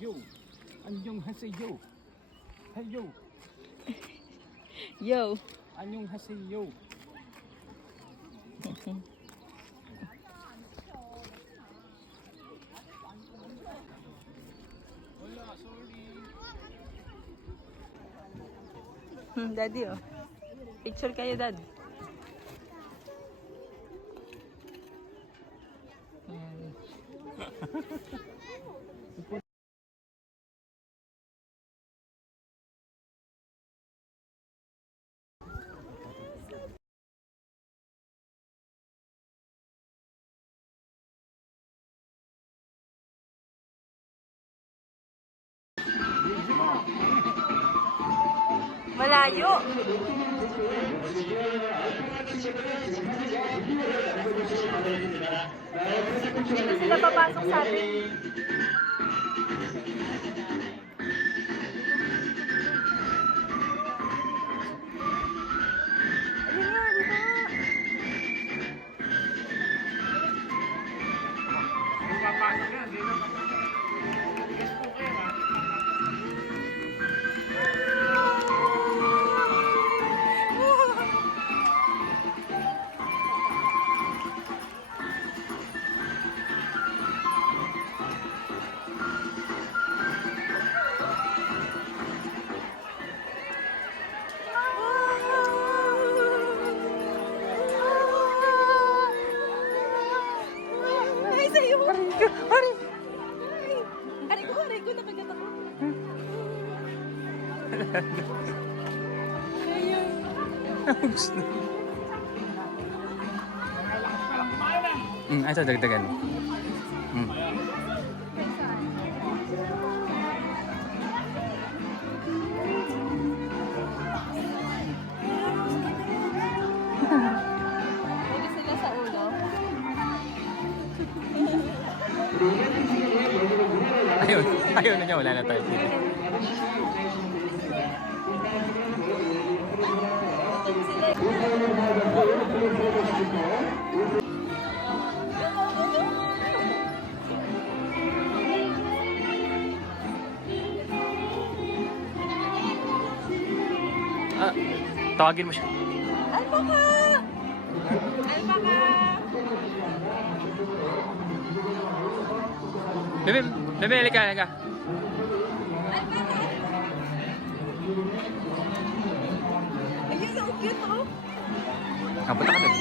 yo. 안녕하세요. Hello. Yo. 안녕하세요. Wala, sorry. Daddy, oh. Picture kayo, Dad. Ayan. Malayo. Dito sila papasok sa atin. Ayun nga, dito nga. Papasok yan, hindi na papasok. Facebook kayo, ha? Ay, sa'yo. Aray ko, nakagat ako. Gusto. Ito, dagdagan. Pwede sila sa ulo. Ayaw na niya, wala na tayo. Tawagin mo siya. Alpaka! Alpaka! Bebe, halika. Alpaka! Ayun, ang cute, oh. Punta ka doon.